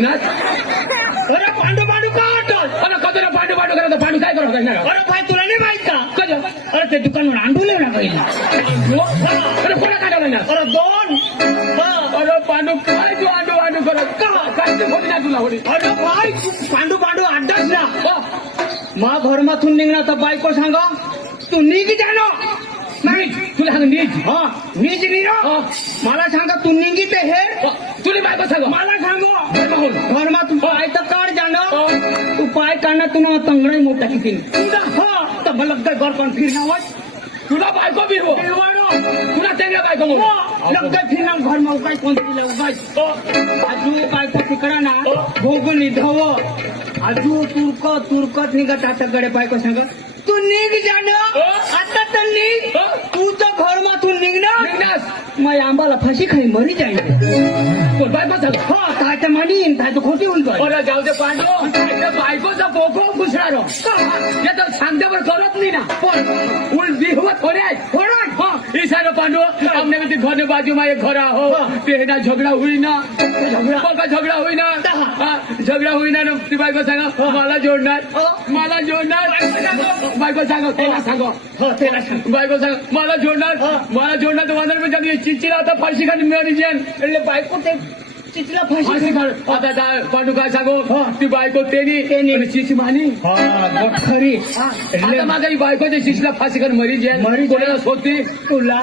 ना अरे पांडू पांडू का वाटत अरे कधी पांडू पांडू करत पांडू काय करत नाही का अरे पाय तुला नाही माहित का कधी अरे ते दुकानवर अंडूले ना पहिला अरे कोणा काढवलं ना अरे दोन अरे पांडू काय तू आंडू आंडू करत का काय ते होती ना तुला होती अरे बाय पांडू पांडू अड्डाच ना मा घरमाथून निघणार तर बायको सांगा तू निघ जानो नाही तुला सांग नीट हा निघ निघ मला सांगा तू निघी ते हे तुला बायको सांग मला सांगो घरमाथून पाय तर काढ जाणं तू पाय काढणार तुला तंगडही मोठा किती हा तर मला काय घर पण फिरणार तुला बायको बी हो तुला त्यांना बायको लगता फिरणार घर में उगाय कोणती उगाय आजू बायको तिकडा ना भोगून धव आजू तुरकत निघत आता गडे बायको सांग तू निघ जाणं आता तर निघ तू तर घर माथून निघणार मग आंबाला फाशी खाई मरी जाईल बायको सांग हा काय तर म्हणीन काय तर खोटी होईल अरे जाऊ दे पांडू बायकोचा पोको घुसणार तर सांगतेवर करत नाही ना पण उल दिवस थोडे थोड़ा ईशानो पांडू हमने भी घर ने बाजू में एक घर हो तेना झगड़ा हुई ना झगड़ा हुई ना झगड़ा हुई ना बायको सांग मला जोडणार बायको सांग त्याला सांग बायको सांग मला जोडणार तर वादळ में जब चिचिरा आता फारशी खाली मिळाली जेल बायको ते चिचला फाशी आता पांडू काय सांगू ती बायको तेनी चिची मानी खरी आता माझा बायकोच्या चिचला फाशी खाली मरी जेल कोणाला शोधती तुला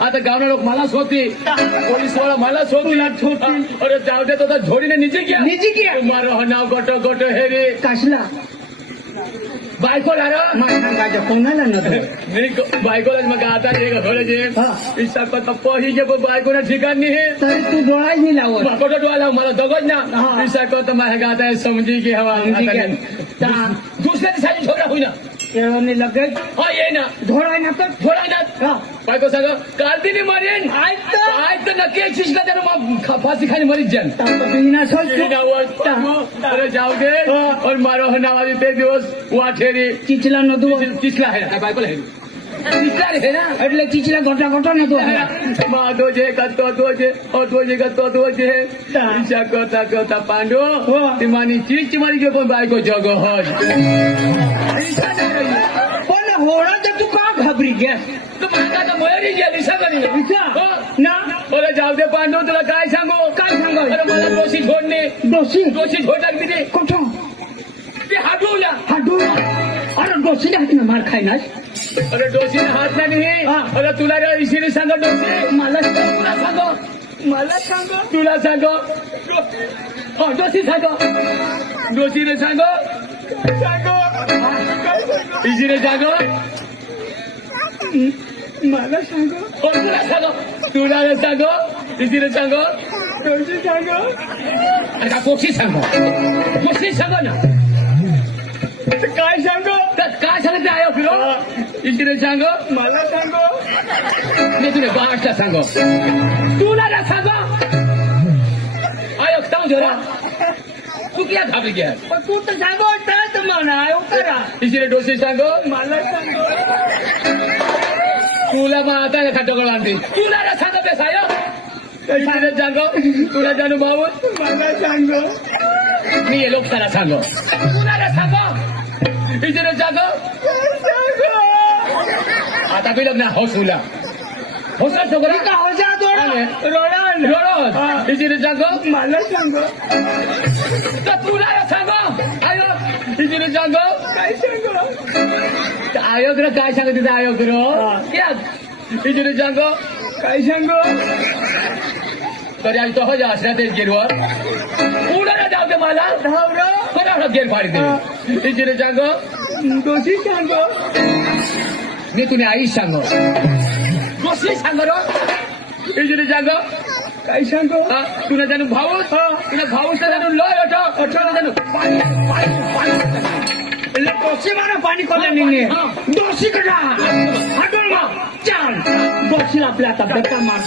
आता गावना लोक मला शोधती पोलीस वाला मला शोधती अरे जाऊ दे तो झोडीने निजी घ्या मारो नाव गोट हे रे काशला बायको माझ्या कोणाला नव्हतं बायकोला मग आता इच्छा पही जे बायकोला ठिकाण नाही तरी तू डोळाच नाही लावत कोणता डोळा लाव मला दगड ना इच्छा करतो माझ्या गाता समजी की हवा दुसऱ्या दिवसाची छोटा होईना लगेच हा ये ना धोळाय ना बायको सांग कार्तिनी मरेन आज तर नक्की शिशला त्यानं मग फाशी खाली मरीच जाण अरे जाऊ दे और मारो नावाजी ते दिवस वाठेरी चिचला नव्हतो चिचला आहे ना बायकोला आहे चिचला रे ना એટલે चिचला गोटा नव्हतो माधो जे तो जे ईशा करता पांडू ती मानी चीच मारी जो पण बायको जग हज पण होळा तर तू का घाबरी गॅस तू माझा मरी गेली सगळी ना अरे जाऊ दे पांडू तुला काय सांगू अरे मला दोषी झोड लागली ते कुठं ते हाडूला अरे डोशीने हात मार खायना अरे डोशीने हात नाही अरे तुला रे इशीने सांग डोशी मला सांग तुला सांग डोशी सांग डोशीने सांग इशीने सांग मला सांग तुला सांग इशीने सांग डोशी सांग अरे का कोशी सांग ना काय सांग काय सांगते आयो फिरो इशीने सांग मला सांग मी तुला बाळाला सांग तुला ना सांग आयो सांग जरा तू क्या घाबरी गया तू तर सांगो तर म्हणा करा इशीने डोशी सांग मला सांग तुला मग आता एका दगड आणते तुला ना सांग ते सायो इशीने सांग तुला जानू भाऊ मला सांग मी ये लोक त्याला सांग तुला ना सांग इशीने सांग आता बी लग्न हौसला छोकरा का होजा रोड इशीने सांग मला सांग तर तुला सांग आयो इशीने सांग काय सांग आयोग रे काय सांग तिथे आयोग क्या इशीने सांग काय सांग तरी आज तो हो जा असल्या गेरवर पुढे जाऊ दे मला बरोबर गेर फाडी दे इशीने सांग दोषी सांग मी तुला आई सांग दोषी सांग रो इशीने सांग काय सांग तुला जाणू भाऊस तर जाणू लय अठरा जाणू એટલે ડોસી મારા પાણી કોને નીને ડોસી કડા આગળ માં ચાલ ડોસી આપલા તા બેટા માર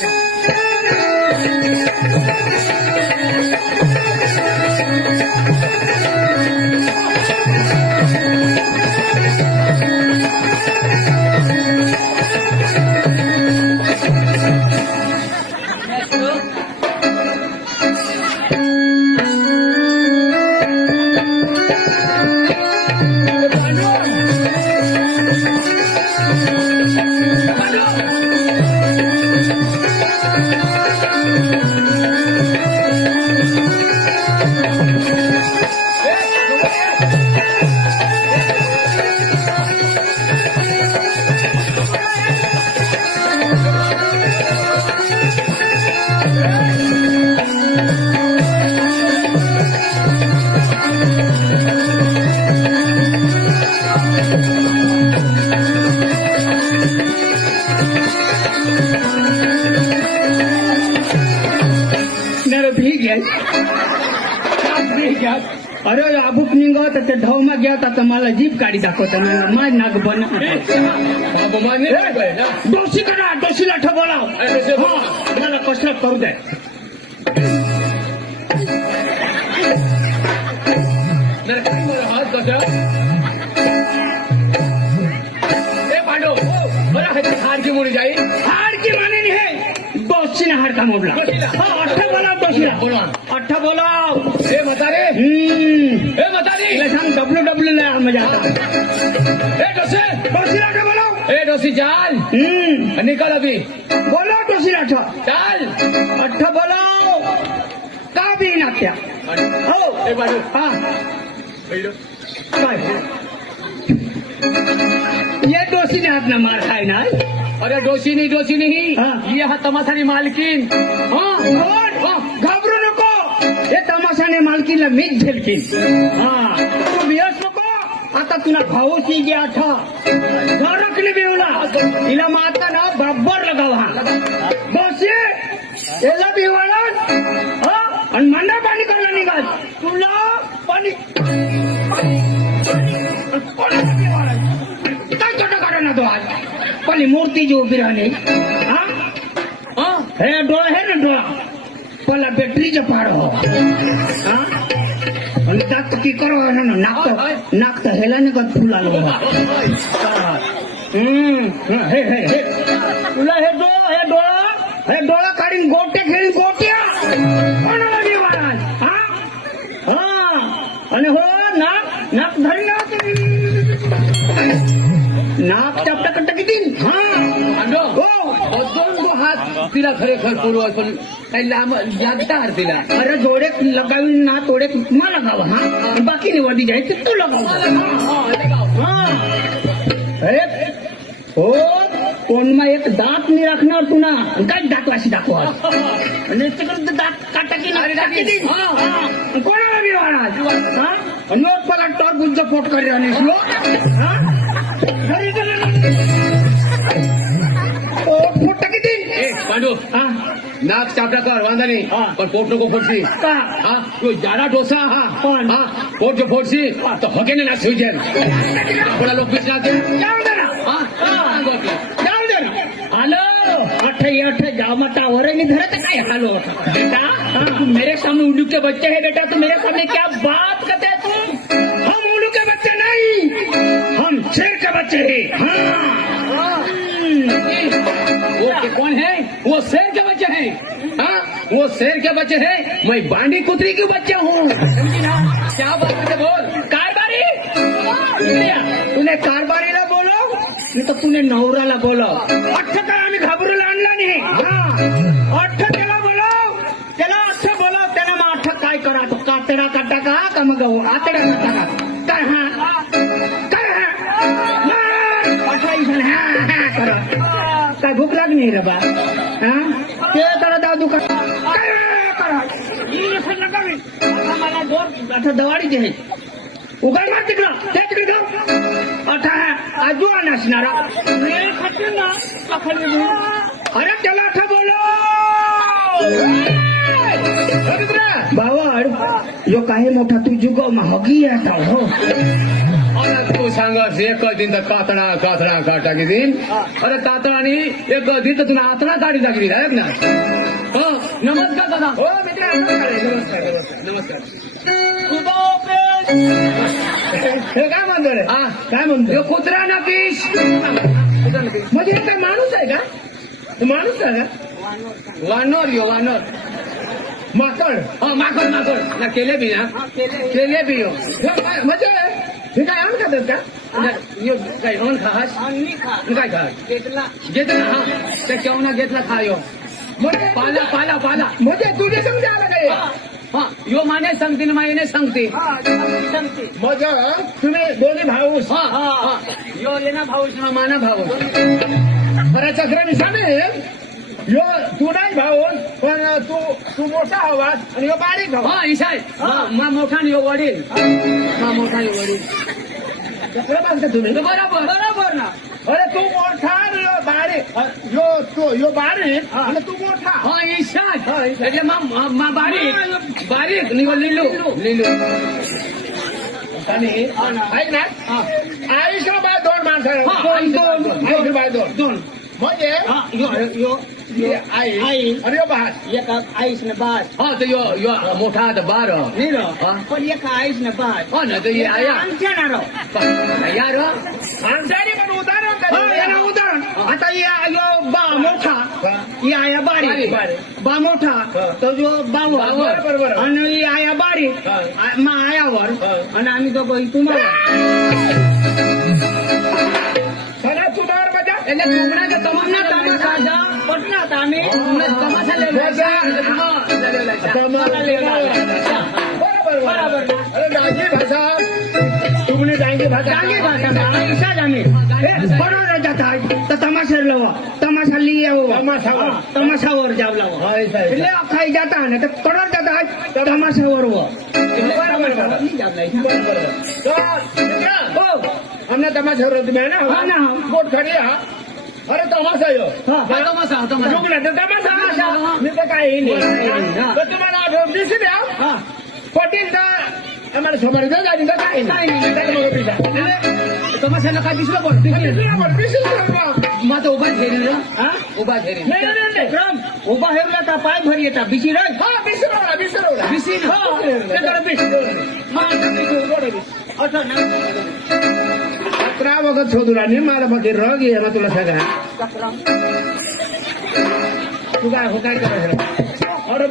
अरे आबूक निघत ते ढवमा गया तर मला जीप गाडी दाखवता माय नाग बन डोशी करा डोशीला ठबोलाव मला कसरत करू दे हार की मुड़ी जाई हार की माने नहीं है डोशी ने हार का मोडला अट्ठा बोलाव डोशीला अट्ठा बोलाव बता रे डब्ल्यू ले मजा आता डोशीला बोलो डोसी चाल निकल अभी बोलो डोशीला चाल अट्ठा बोलो का भी नात्या हो हाँ ये डोसी ने अपना मार खाए ना अरे डोसी नहीं ये है तमाशानी मालकीन घाबरू नको हे तमाशाने मालकीला मीच झेलकीन तू बियस नको आता तुला भाऊची घ्या घरकली बिवला तिला माता ना बरोबर लगावा डोसी याला बिवाला आणि मंडा पाणी करायला निघाल तुला पाणी काय छोटा काढा ना तो आज पण मूर्ती जी उभी राहिली हे डोळा हे ना डोळा पला बॅटरीचे पाड हो आणि दात की करो ना नाक तर हेला नाही का फुल आलो हे तुला हे डोळा काढीन गोटे खेळीन गोट्या कोणाला देवाला आणि हो नाक धरी नाक टपटक किती हात तिला खरेखर पूर्व पण जागता हर तिला अरे जोडे लगावी ना तोडे मला लगाव बाकी निवडी जायची तू लगाव हो कोण मग एक दात नाही राखणार तू ना काय दात वाशी दाखवा आणि दात काटाकी कोणाला मी मला टॉर्बुजचा पोट करी आणि पोट किती पांडू नाक चापटा कर वांधा नहीं पर पोट नको फोडसी तो ज्यादा डोसा पोट जो फोडसी तो हगे ना सूजन बड़ा लोग पिछला दे हेलो अठे जाओ मता और नहीं धरत काय हेलो बेटा तू मेरे सामने उल्लू के बच्चे है बेटा तू मेरे सामने क्या बात करते है तू हम उल्लू के बच्चे नहीं हम शेर के बच्चे हैं वो कौन है वो शेर के बच्चे हैं वो शेर के बच्चे हैं मैं बांडी कुतरी के बच्चे हूँ क्या बात करते बोल कारबारी तूने कारबारीला बोलो नहीं तो तूने नवराला बोलो अठ्ठ काय आम्ही घाबरूला आणला नाही अठ्ठ त्याला बोलो त्याला अठ्ठ बोलो त्याला मग अठ्ठ काय करा तो कातडा काटा का मग आतडा काटा काय करा काय भूक लागली रे बा ते त्याला दाव दुकान काय करा मला दोन आता दवाडीचे आहे उगाड मार तिकडं ते तिकडे जाऊ आता आजू नसणारा अरे त्याला आता बोलो बावड जो काही मोठा तू जुगो महागी आता हो तू सांगस एक दिन तर कातडा काटा की दिन अरे कातडानी एक दिन तर तुला आतडा काढी टाकली आहेत ना नमस्कार दादा हो मित्र नमस्कार हे काय म्हणतो रे काय म्हणतो कुत्रा नकीश म्हणजे काय माणूस आहे का माणूस आहे का वानर माकड माकड ना केले बी ना केले बी म्हणजे हे काय आण खातात का काय होऊन खास काय खा घेतला त्या केवना घेतला खायो म्हणजे पाला पाला पाला म्हणजे तुझे समजे आला काय हा यो माने सांगते ना मायने सांगते सांगते मग तुम्ही दोन्ही भाऊस हा हा यो येना भाऊस ना माना भाऊस बरं चक्राने सांगे यो तू नाही भाऊस पण तू मोठा आवाज आणि यो बारीक भाऊ हा ईशाय मा मोठा यो वडील मा मोठा यो वडील चक्र बांधता तुम्ही बरोबर बरोबर ना अरे तू मोठा आणि यो बारीक यो बारीक आणि तू मोठा हा ईशाय એટલે मा बारीक बारीक निवड लिलू लिलू आणि ऐक ना आयुष्य बाय दोन माणसं दोन आयुष्य बाय दोन म्हणजे यो आई आणि यो भात एक आईस न बाद हा तर यो यो मोठा तर बार नाही रो पण एक आईस न बाद हा ना तर ये आया आमच्या ना रो यार आमच्याने पण उदाहरण आता यो बा मोठा ही आया बारीक बा मोठा तो जो बावर बरोबर आणि आया बारीक मा आयावर आणि आम्ही दोघं तुम्हाला तुझ्यावर मजा એટલે ટુકડા કે તમામના तमाशा पटनात आम्ही तमाशा बरोबर अरे डांगी भाषा तुमने डांगी भाषा डांगी भाषा ऐसा आम्ही बरोबर जात आहे तर तमाशा लावा तमाशा लिया तमाशावर जाव लावा એટલે खाई जाता ना तर करोड जाता है तमाशावर हमने तमाशा ना बोट खड़ी अरे तमाशा यो तमाशा तमाशा रुकना तो तमाशा मी तर काही नाही तर तुम्हाला दिसू द्या पटेल का आम्हाला समोर जायचं का काही नाही तमाशाला काय दिसलं मग आता उभा ठेरी ना उभा ठेरी उभा हेवला तर पाय भर येतात बिशी बिसरवला बिसी अकरा वगत शोधूला नाही मला बाकी रग ये ना तुला सगळा तू काय हो काय करायचं अरे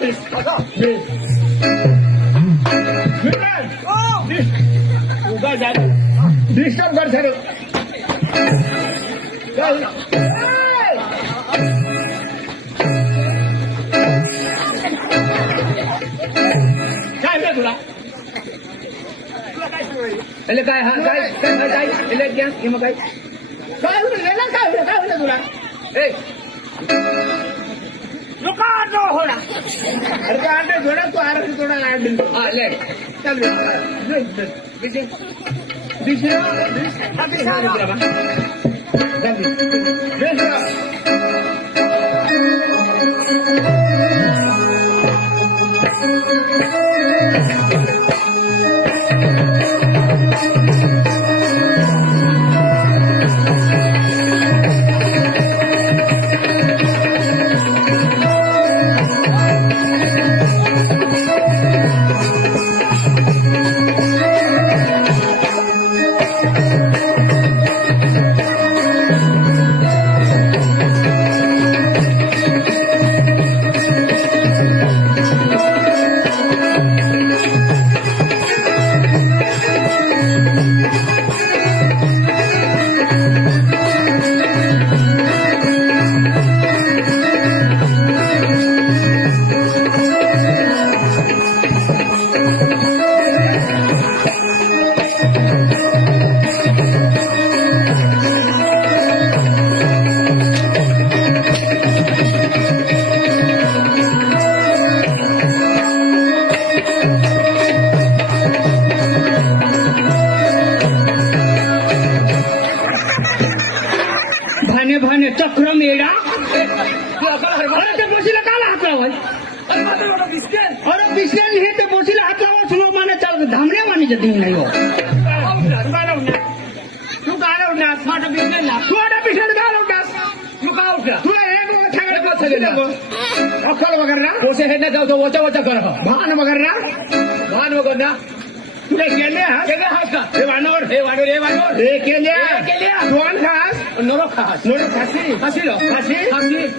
डिस्टर्ब कर सर काय तुला એટલે काय हा काय काय काय એટલે ક્યાં એમાં काय काय होईल तुला ए लोकांना होणार अरे काय अंडे जोडा तू आरती जोडा अंडे हा ले चाल बिसी भाने चक्र मेळा अरे त्या बोशीला काला हात लावाय अरे बिस्केल हे त्या बोशीला हात लावा सुनो माने चाल धामण्या माने दिन नाही हो तू घालवणार माझा बिझनेस ला तू आता पिशड घालवणार तू का उठला तुला हे अक्कल वगैरे ना ओसे हेडला जाऊ तो वचा वचा कर भान वगैरे ना भान वगैरे ना तुला केले का हे वानवर हे केले दोन खास नोरो खास खासी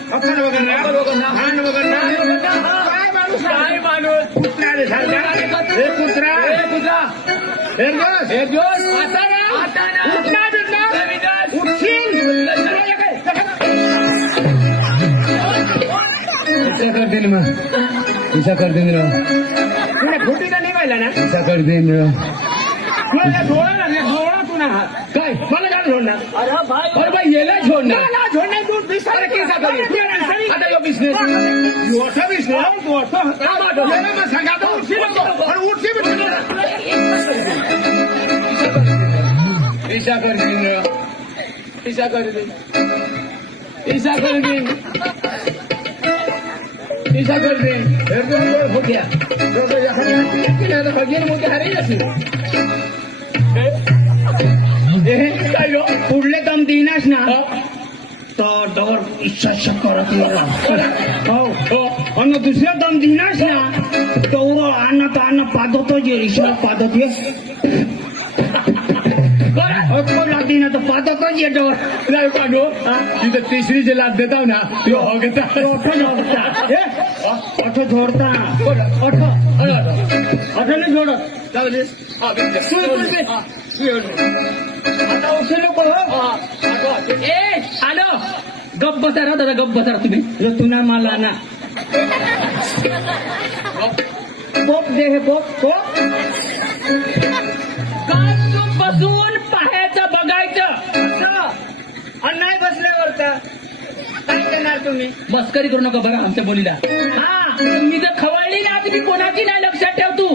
अक्कल वगैरे ना भान वगैरे ना काय माणूस कुत्रा रे सारखा हे कुत्रा हे जोस आता ना उठशील इच्छा कर दिन मग इच्छा कर दिन तुला खोटीचा नाही पाहिला ना इच्छा कर दिन थोडा ना थोडा तू ना काय मला काय सोडणार अरे भाई येला छोडणार ना सोडणार तू अरे किसा करी आता यो बिझनेस तू असा बिझनेस तू असं सांगा तो उठशी ईशा कर दिन ईशा कर दिन ईशा कर दिन ईशा कर दिन हो गया भगीन मोठे हरे काय पुढले काम देईनास ना तर डोर इच्छा करत मला हो आणि दुसऱ्या दम दिनास ना तेवढं आणत पादतो जे ईश्वर पादत लागते ना तर पादतो जे डोर पाडो तिथं तिसरी जे लाभ देताव ना ते होगता अठो जोडता अठो नाही जोडत आता उठे लोक आलो गप बसारा दादा गप बसारा तुम्ही तुना मला ना पोप दे हे पोप बसून पाहायचं बघायचं आणि नाही बसल्यावर का काय करणार तुम्ही मस्करी करू नका बघा आमच्या बोलीला मी जर खवळली ना तर मी कोणाची नाही लक्षात ठेव तू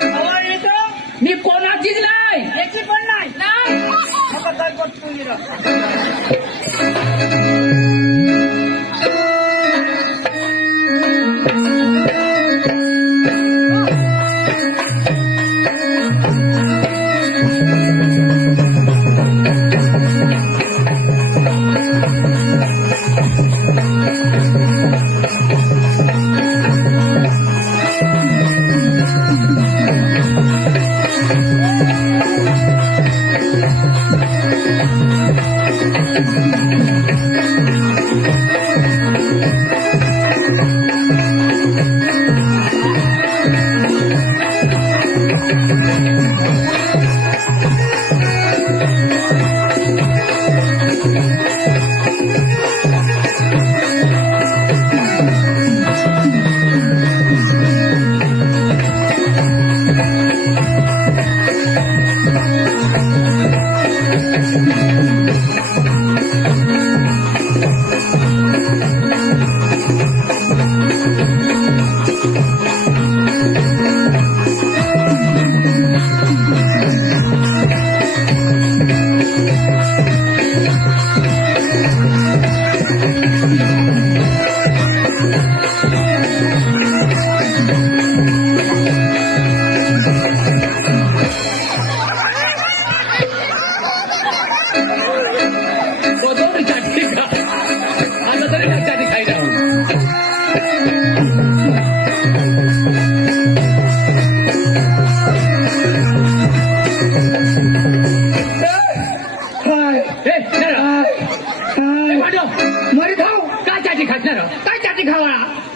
खवळली तर मी कोणाचीच नाही याची पण नाही आता काय करतो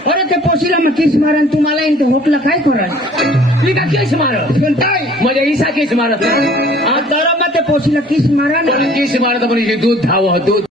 अरे ते पोशीला मग किस मारन तुम्हाला होटला काय करा का केस मारत माझ्या ईसा केस मारत ना तर मग ते पोशीला किस मारा ना केस मारत म्हणजे दूध धाव दूध